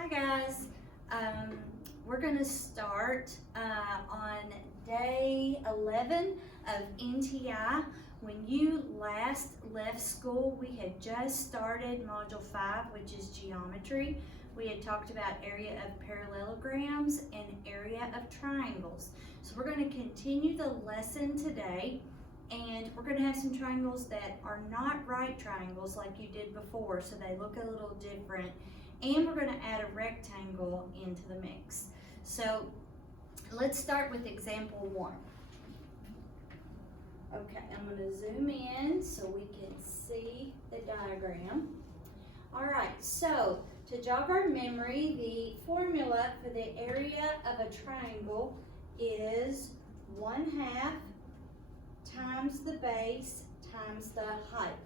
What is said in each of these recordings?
Hi guys, we're going to start on day 11 of NTI. When you last left school, we had just started Module 5, which is geometry. We had talked about area of parallelograms and area of triangles. So we're going to continue the lesson today, and we're going to have some triangles that are not right triangles like you did before, so they look a little different. And we're going to add a rectangle into the mix. So let's start with example 1. Okay, I'm going to zoom in so we can see the diagram. All right, so to jog our memory, the formula for the area of a triangle is 1/2 times the base times the height.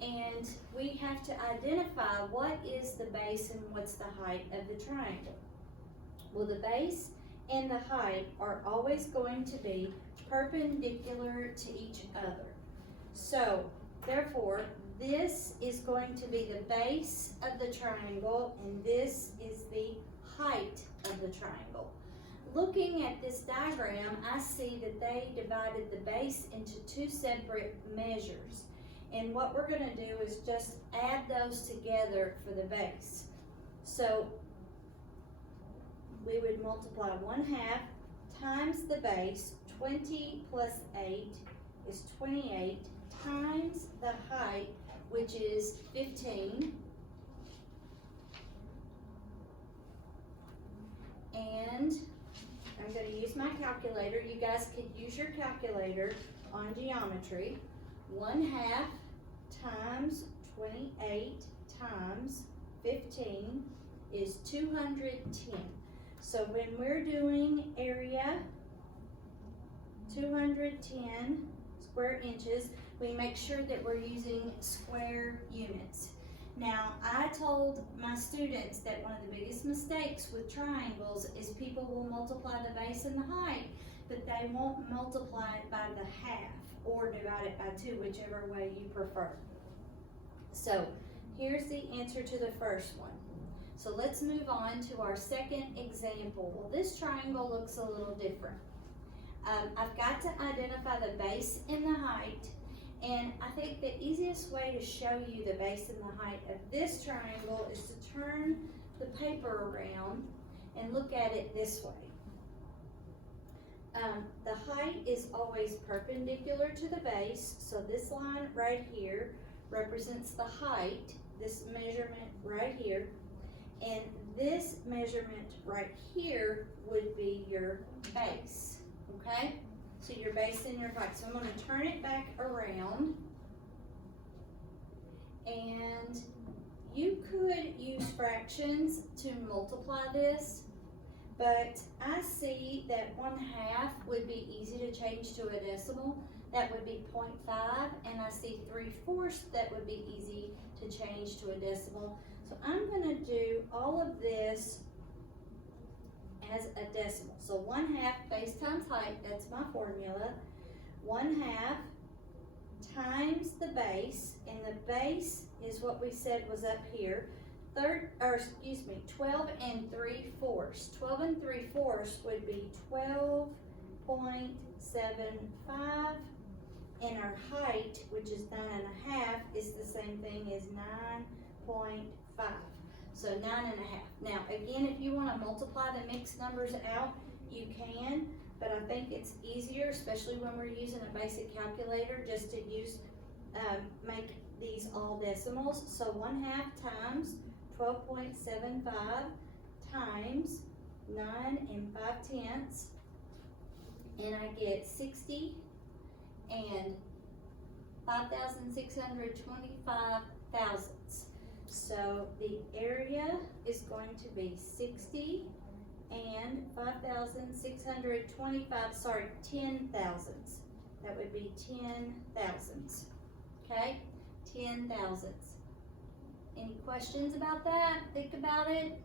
And we have to identify what is the base and what's the height of the triangle. Well, the base and the height are always going to be perpendicular to each other. So, therefore, this is going to be the base of the triangle, and this is the height of the triangle. Looking at this diagram, I see that they divided the base into 2 separate measures. And what we're going to do is just add those together for the base. So we would multiply 1/2 times the base. 20 plus 8 is 28 times the height, which is 15. And I'm going to use my calculator. You guys could use your calculator on geometry. 1/2 times 28 times 15 is 210. So when we're doing area 210 square inches, we make sure that we're using square units. Now, I told my students that one of the biggest mistakes with triangles is people will multiply the base and the height, but they won't multiply it by the half or divide it by 2, whichever way you prefer. So here's the answer to the first one. So let's move on to our second example. Well, this triangle looks a little different. I've got to identify the base and the height, and I think the easiest way to show you the base and the height of this triangle is to turn the paper around and look at it this way. The height is always perpendicular to the base, so this line right here represents the height, this measurement right here, and this measurement right here would be your base, okay? So your base and your height. So I'm going to turn it back around, and you could use fractions to multiply this, but I see that 1/2 would be easy to change to a decimal. That would be 0.5, and I see 3/4 that would be easy to change to a decimal. So I'm going to do all of this as a decimal. So 1/2 base times height, that's my formula. 1/2 times the base, and the base is what we said was up here. 12 and 3/4. 12 and 3/4 would be 12.75. And our height, which is 9.5, is the same thing as 9.5. So 9.5. Now, again, if you want to multiply the mixed numbers out, you can, but I think it's easier, especially when we're using a basic calculator, just to use, make these all decimals. So 1/2 times 12.75 times 9 5/10, and I get 60 and 5,625 thousandths. So the area is going to be 60 and 10 thousandths. That would be 10 thousandths. Okay, 10 thousandths. Any questions about that? Think about it.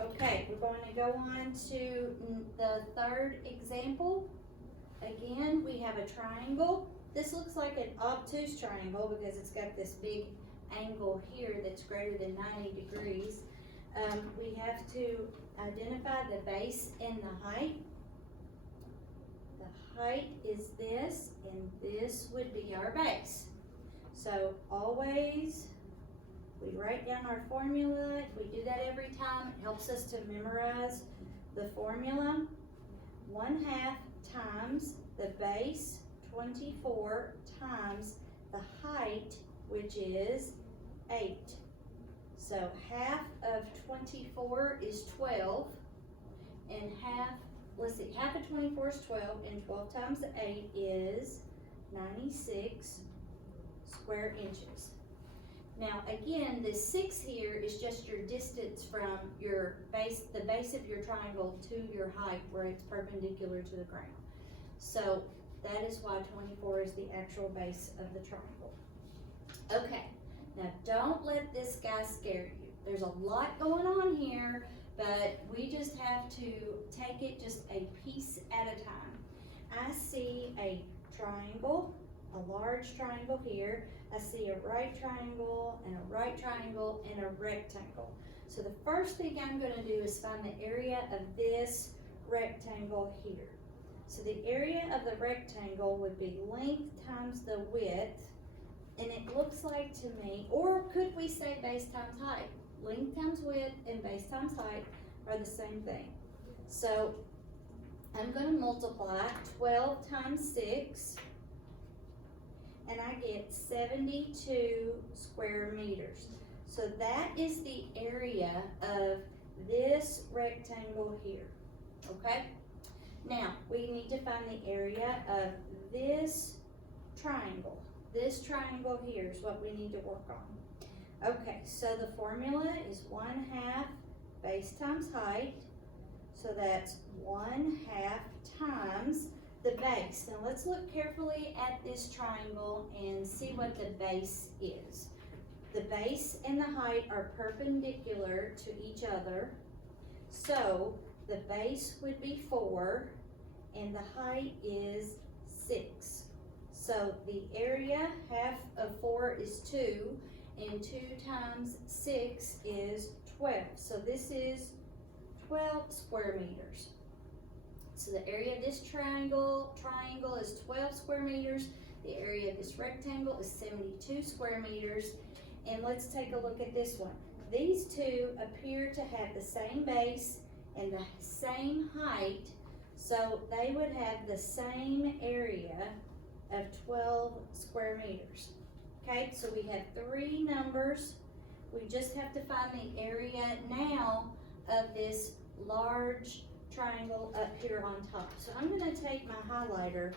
Okay, we're going to go on to the third example. Again, we have a triangle. This looks like an obtuse triangle because it's got this big angle here that's greater than 90 degrees. we have to identify the base and the height. The height is this, and this would be our base. So always, we write down our formula. If we do that every time, it helps us to memorize the formula. 1/2 times the base, 24, times the height, which is 8. So half of 24 is 12, and half of 24 is 12, and 12 times 8 is 96 square inches. Now again, the 6 here is just your distance from your base, the base of your triangle, to your height where it's perpendicular to the ground. So that is why 24 is the actual base of the triangle. Okay, now don't let this guy scare you. There's a lot going on here, but we just have to take it just a piece at a time. I see a triangle, a large triangle here. I see a right triangle and a right triangle and a rectangle. So the first thing I'm going to do is find the area of this rectangle here. So the area of the rectangle would be length times the width, and it looks like to me, or could we say base times height? Length times width and base times height are the same thing. So I'm going to multiply 12 times 6, and I get 72 square meters. So that is the area of this rectangle here, okay? Now, we need to find the area of this triangle. This triangle here is what we need to work on. Okay, so the formula is 1/2 base times height. So that's 1/2 times the base. Now let's look carefully at this triangle and see what the base is. The base and the height are perpendicular to each other. So the base would be 4 and the height is 6. So the area, half of 4 is 2, and 2 times 6 is 12. So this is 12 square meters. So the area of this triangle is 12 square meters. The area of this rectangle is 72 square meters. And let's take a look at this one. These two appear to have the same base and the same height, so they would have the same area of 12 square meters. Okay, so we have 3 numbers. We just have to find the area now of this large triangle up here on top. So I'm going to take my highlighter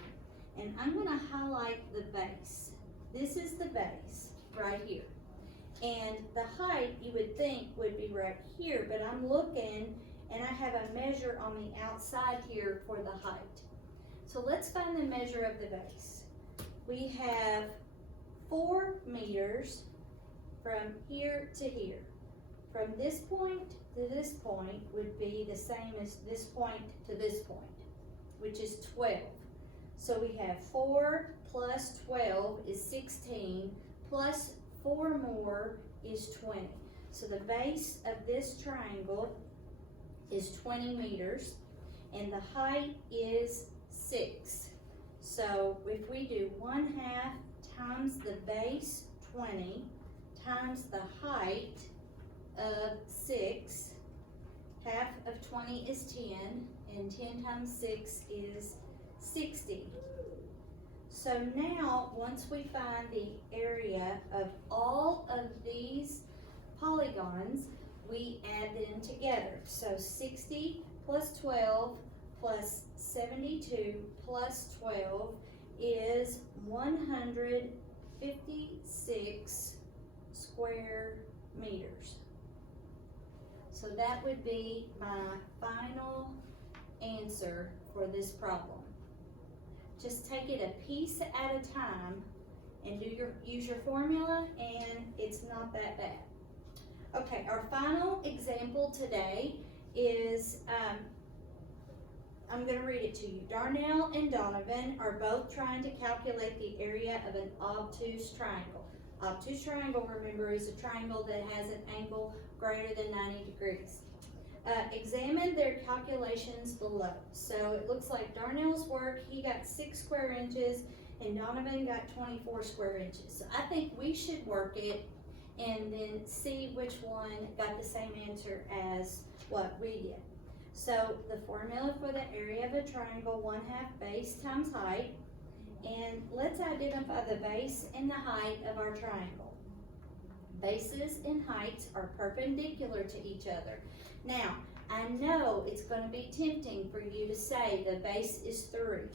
and I'm going to highlight the base. This is the base right here. And the height, you would think, would be right here, but I'm looking and I have a measure on the outside here for the height. So let's find the measure of the base. We have 4 meters from here to here. From this point to this point would be the same as this point to this point, which is 12. So we have 4 plus 12 is 16, plus 4 more is 20. So the base of this triangle is 20 meters, and the height is 6. So if we do 1/2 times the base, 20, times the height of 6, half of 20 is 10, and 10 times 6 is 60. So now, once we find the area of all of these polygons, we add them together. So 60 plus 12 plus 72 plus 12 is 156 square meters. So that would be my final answer for this problem. Just take it a piece at a time and use your formula, and it's not that bad. Okay, our final example today is, I'm going to read it to you. Darnell and Donovan are both trying to calculate the area of an obtuse triangle. Obtuse triangle, remember, is a triangle that has an angle greater than 90 degrees. Examine their calculations below. So it looks like Darnell's work, he got 6 square inches and Donovan got 24 square inches. So I think we should work it and then see which one got the same answer as what we did. So the formula for the area of a triangle, 1/2 base times height. And let's identify the base and the height of our triangle. Bases and heights are perpendicular to each other. Now, I know it's going to be tempting for you to say the base is 3,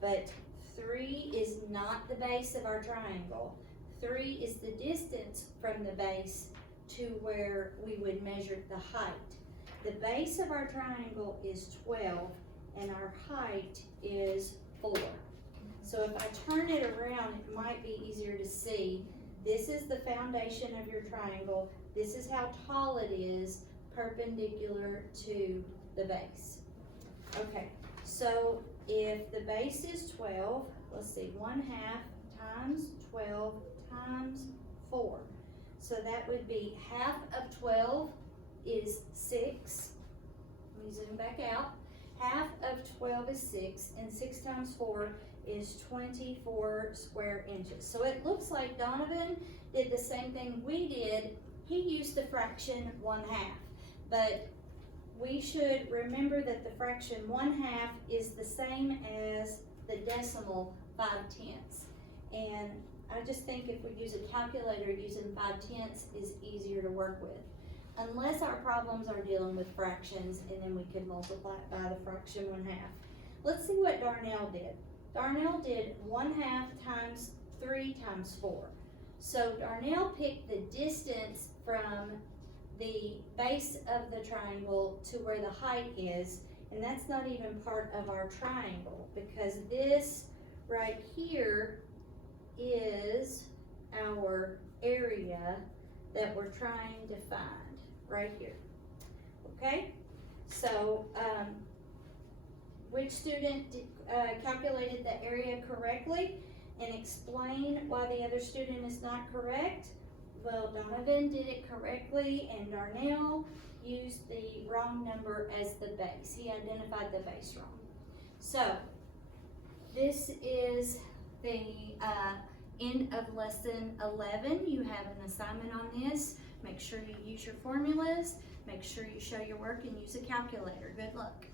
but 3 is not the base of our triangle. 3 is the distance from the base to where we would measure the height. The base of our triangle is 12 and our height is 4. So if I turn it around, it might be easier to see. This is the foundation of your triangle. This is how tall it is, perpendicular to the base. Okay, so if the base is 12, let's see, 1/2 times 12 times 4. So that would be half of 12 is 6. Let me zoom back out. Half of 12 is 6, and 6 times 4 is 24 square inches. So it looks like Donovan did the same thing we did. He used the fraction 1/2, but we should remember that the fraction 1/2 is the same as the decimal 5/10. And I just think if we use a calculator, using 5/10 is easier to work with. Unless our problems are dealing with fractions, and then we can multiply it by the fraction 1/2. Let's see what Darnell did. Darnell did 1/2 times 3 times 4. So Darnell picked the distance from the base of the triangle to where the height is, and that's not even part of our triangle, because this right here is our area that we're trying to find, right here. Okay, so which student calculated the area correctly, and explain why the other student is not correct? Well, Donovan did it correctly, and Darnell used the wrong number as the base. He identified the base wrong. So this is the end of lesson 11. You have an assignment on this. Make sure you use your formulas. Make sure you show your work and use a calculator. Good luck.